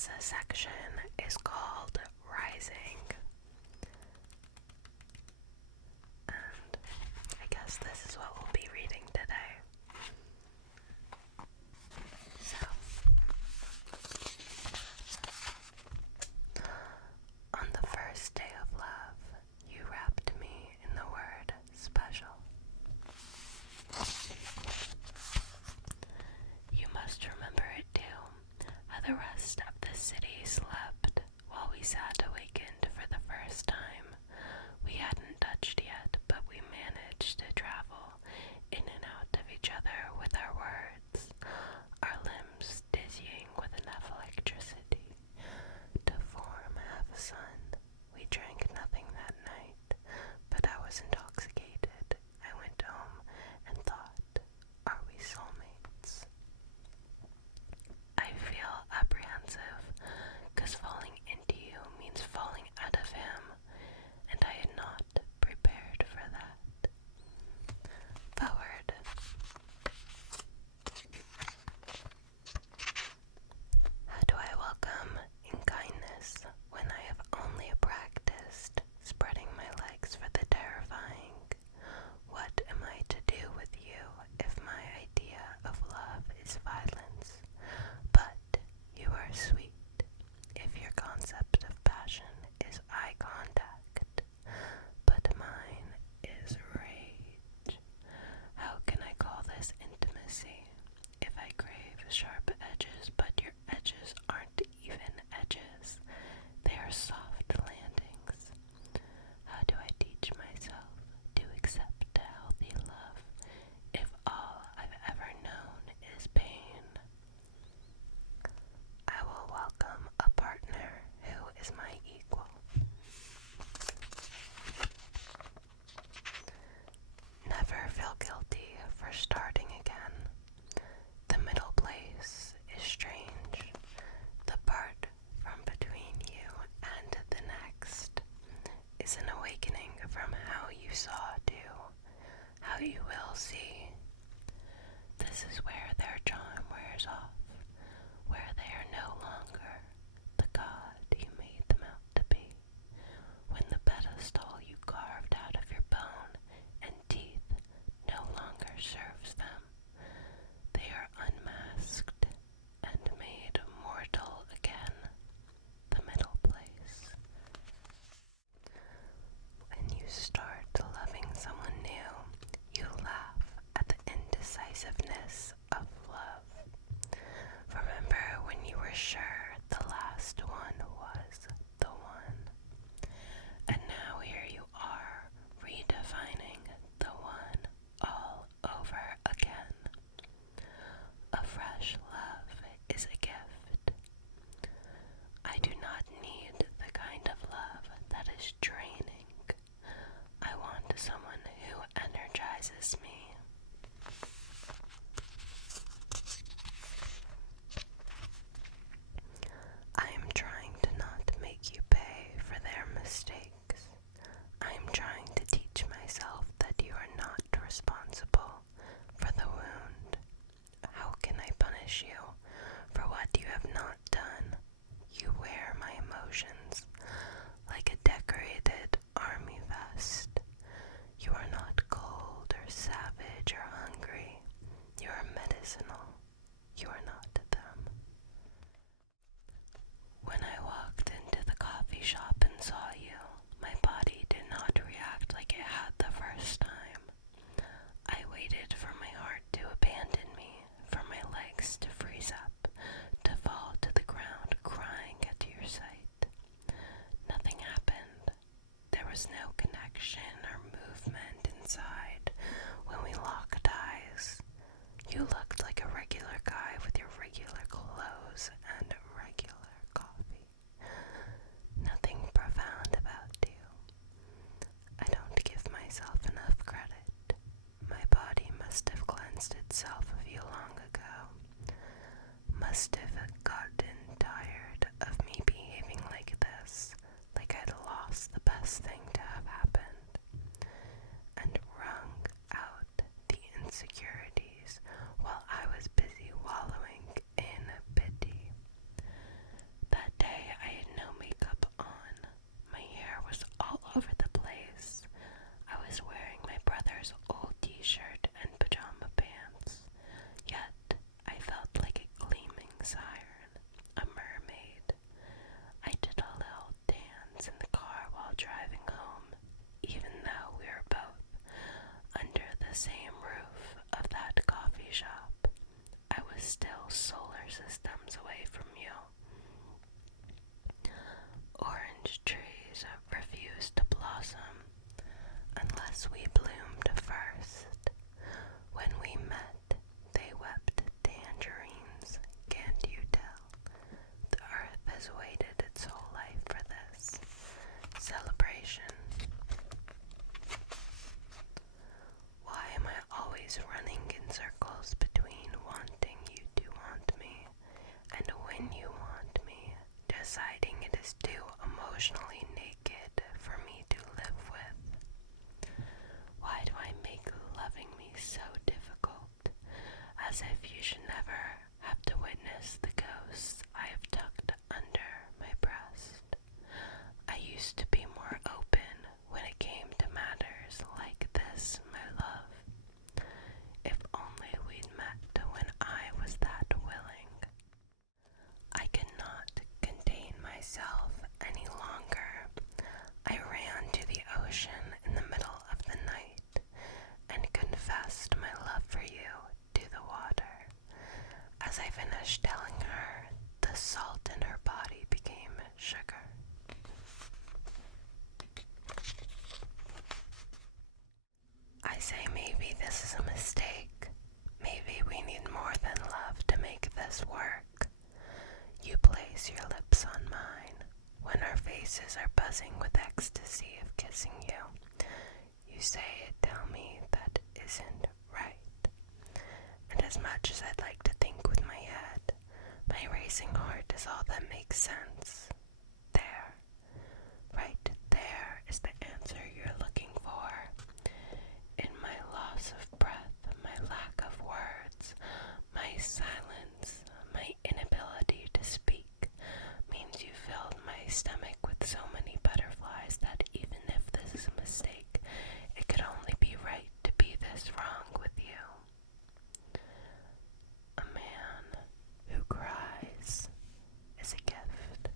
This section is called Rising, and I guess this is what we'll be reading today. So, on the first day of love, you wrapped me in the word special. You must remember it too, how the rest of the city slept while we sat awakened for the first time. We hadn't touched yet, but we managed to travel in and out of each other with our words, our limbs dizzying with enough electricity to form half a sun. We drank nothing that night, but I was intoxicated. I went home and thought, are we soulmates? I feel apprehensive, 'cause falling into you means falling out of him, and I had not prepared for that. Forward. How do I welcome in kindness when I have only practiced spreading my legs for the terrifying? What am I to do with you if my idea of love is violence? But you are sweet if your concept of passion is eye contact, but mine is rage. How can I call this intimacy if I crave sharp edges, but your edges aren't even edges? They are soft landings. How do I teach myself to accept a healthy love if all I've ever known is pain? I will welcome a partner who is my equal. Never feel guilty for starting again. The middle place is strange. The part from between you and the next is an awakening from how you saw to how you will see. This is where their charm wears off, where they are no longer the god you made them out to be, when the pedestal you carved out of your bone and teeth no longer serves them. They are unmasked and made mortal again. The middle place. When you start loving someone new, you laugh at the indecisiveness of love. Remember when you were sure the last one was the one. And now here you are, redefining the one all over again. A fresh love is a gift. I do not need the kind of love that is draining. I want someone who energizes me. I am trying to not make you pay for their mistakes. I am trying to teach myself that you are not responsible for the wound. How can I punish you for what you have not done? You wear my emotions like a decorated army vest. You are not cold or savage or hungry. You are medicinal. You are not them. When I walked into the coffee shop and saw you, my body did not react like it had the first time. I waited for my heart to abandon me, for my legs to freeze up, to fall to the ground crying at your sight. Nothing happened. There was no connection or movement inside when we locked eyes. You looked like a regular guy with your regular clothes and regular coffee. Nothing profound about you. I don't give myself enough credit. My body must have cleansed itself of you long ago. Must have gotten tired of me behaving like this, like I'd lost the best thing to have happened, and wrung out the insecurities while I was busy wallowing in pity. The the same roof of that coffee shop, I was still solar systems away from you. Orange trees refused to blossom unless we bloomed first. When we met, they wept tangerines. Can't you tell? The earth has waited its whole life for this celebration. Why am I always running in circles between wanting you to want me and when you want me, deciding it is too emotionally naked for me to live with? Why do I make loving me so difficult, as if you should never have to witness the ghosts I have tucked under my breast? I used to be more open when it came to matters like this, my love. If only we'd met when I was that willing. I could not contain myself any longer. I ran to the ocean in the middle of the night and confessed my love for you to the water. As I finished telling her, the salt in her body became sugar. I say maybe this is a mistake. Maybe we need more than love to make this work. You place your lips on mine when our faces are buzzing with ecstasy of kissing you. You say, tell me that isn't right. And as much as I'd like to think with my head, my racing heart is all that makes sense. There, right there is the answer you're looking for. In my loss of breath, my lack of words, my silence, my inability to speak, means you filled my stomach with so many butterflies that even if this is a mistake, it could only be right to be this wrong with you. A man who cries is a gift.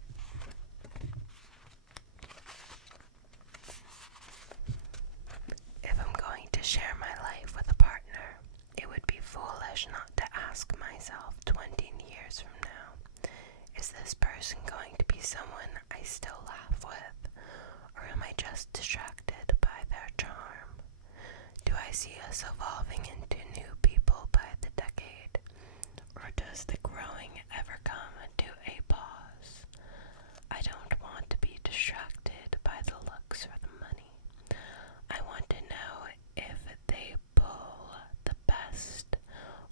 If I'm going to share my life with a partner, it would be foolish not to ask myself 20 years from now, is this person going to be someone I still laugh with, or am I just distracted by their charm? Do I see us evolving into new people by the decade, or does the growing ever come to a pause? I don't want to be distracted by the looks or the money. I want to know if they pull the best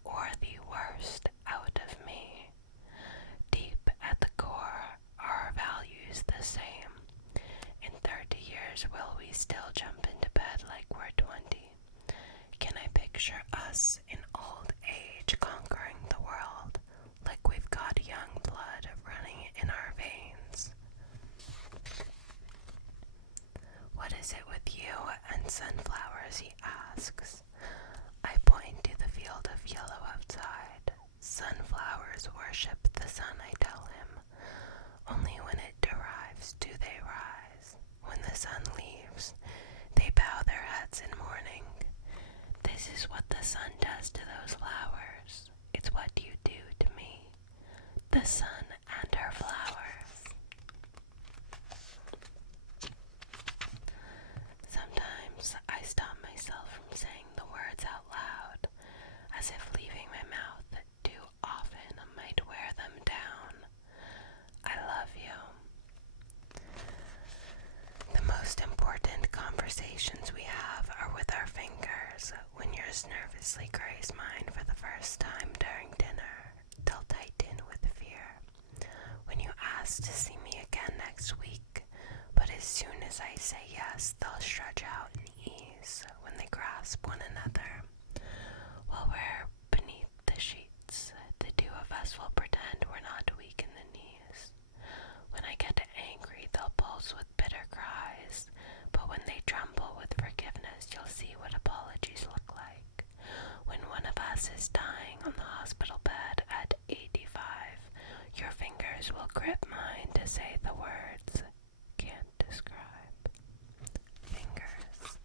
or the worst out of me. Deep at the core, are our values the same? In 30 years, will we still jump into bed like we're 20? Can I picture us in old age conquering the world, like we've got young blood running in our veins? What is it with you and sunflowers, he asks. I point to the field of yellow outside. Sunflowers worship the sun, I tell him. Only when it derives do they rise. When the sun leaves, they bow their heads in mourning. This is what the sun does to those flowers. It's what you do to me. The sun and her flowers. Sometimes I stop myself from saying the words out loud, as if leaving my mouth too often might wear them down. I love you. The most important conversations we have are with our fingers. When yours nervously graze mine for the first time during dinner, they'll tighten with fear. When you ask to see me again next week, but as soon as I say yes, they'll stretch out in ease when they grasp one another. While we're beneath the sheets, the two of us will pretend we're not weak in the knees. When I get angry, they'll pulse with bitter cries, but when they tremble with forgiveness, you'll see what apologies look like. When one of us is dying on the hospital bed at 85, your fingers will grip mine to say the words can't describe. Fingers.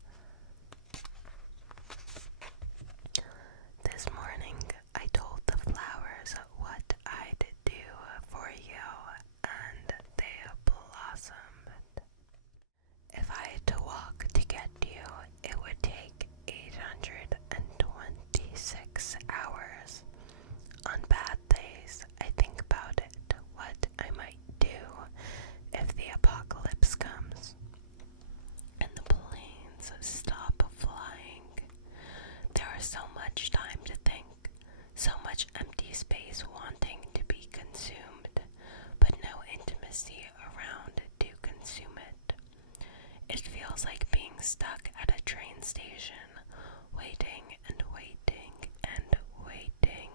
stuck at a train station, waiting and waiting and waiting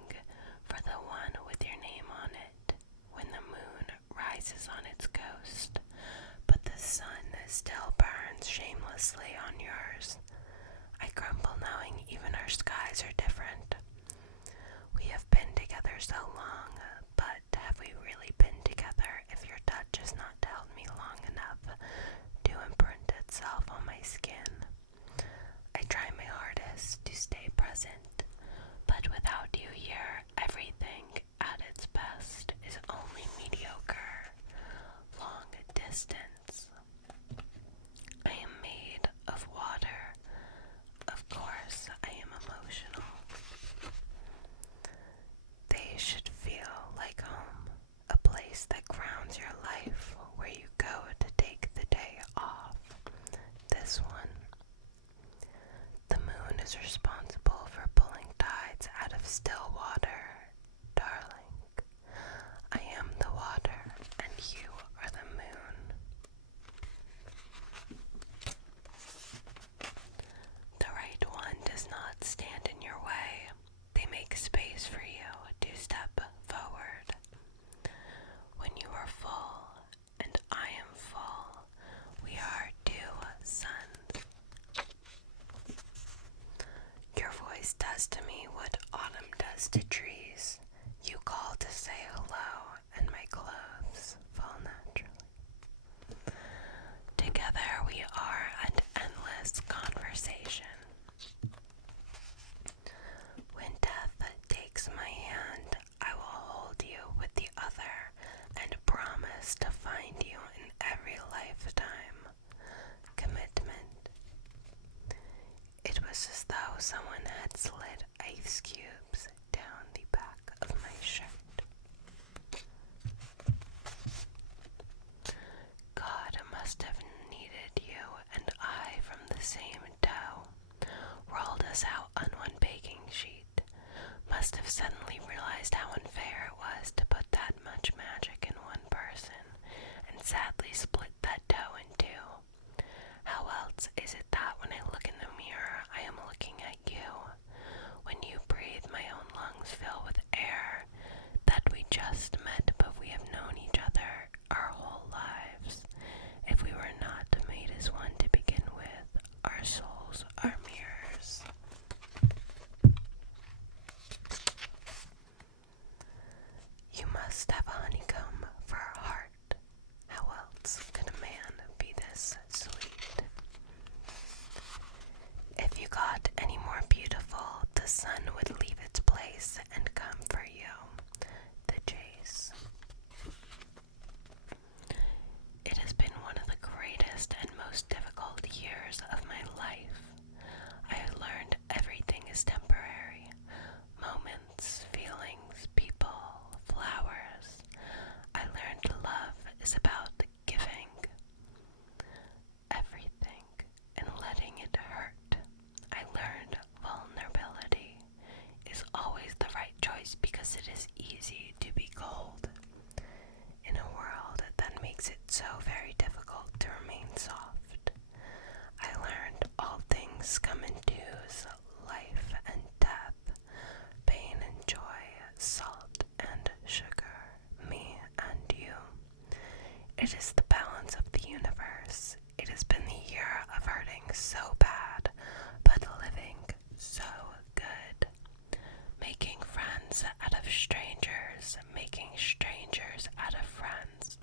for the one with your name on it, when the moon rises on its coast, but the sun still burns shamelessly on yours. I grumble knowing even our skies are different. We have been together so long, but have we really been together if your touch has not held me long enough to imprint itself on my skin? I try my hardest to stay present, but without you here, everything at its best is only mediocre, long distance. I am made of water. Of course, I am emotional. They should feel like home, a place that grounds your life, where you go to take the day off. This one. The moon is responsible for pulling tides out of still water, darling. I am the water, and you are the moon. The right one does not stand in your way. They make space for you to step forward. When you are full, and I am full, we are two suns. Your voice does to me what autumn does to trees. You call to say hello, and my clothes fall naturally. Together we are an endless conversation. When death takes my hand, I will hold you with the other and promise to find you in every lifetime. Commitment. It was as though someone had slid ice cubes down the back of my shirt. God must have kneaded you and I from the same dough, rolled us out on one baking sheet, must have suddenly realized how unfair it was to put that much magic in one person, and sadly split that dough in two. How else is it that when I look in the mirror, I am looking at you? When you breathe, my own lungs fill with air. That we just met, but we have known each other our whole lives. If we were not made as one to begin with, our souls are mirrors. You must have a honeycomb for a heart. How else could a man be this sweet? If you got any more beautiful, the sun would leave its place and come for you. The chase. It has been one of the greatest and most difficult years of my life. I have learned everything is temporary. Moments, feelings, people, flowers. I learned love is about giving everything and letting it hurt. I learned vulnerability is always the right choice because it is easy to be cold in a world that makes it so very difficult to remain soft. I learned all things come in twos, life and death, pain and joy, salt and sugar, me and you. It is the balance of the universe. It has been the year of hurting so bad, but living so good. Making friends out of strangers, making strangers out of friends.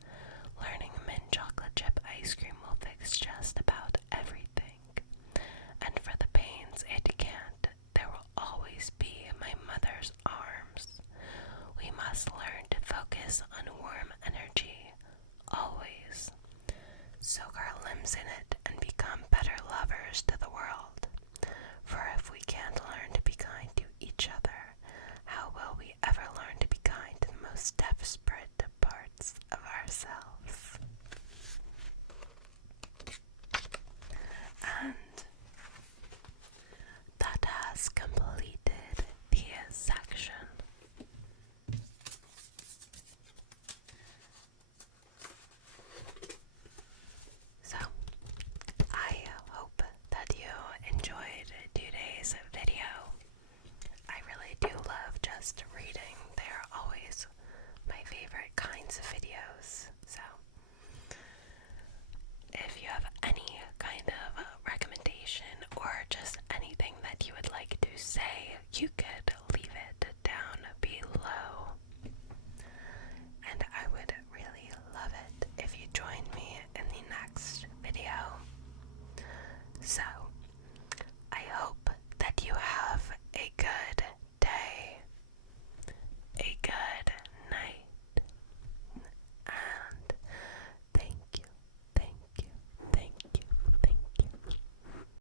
Learning mint chocolate chip ice cream will fix just about everything. And for the pains it can't, there will always be my mother's arms. We must learn to focus on warm energy, always just read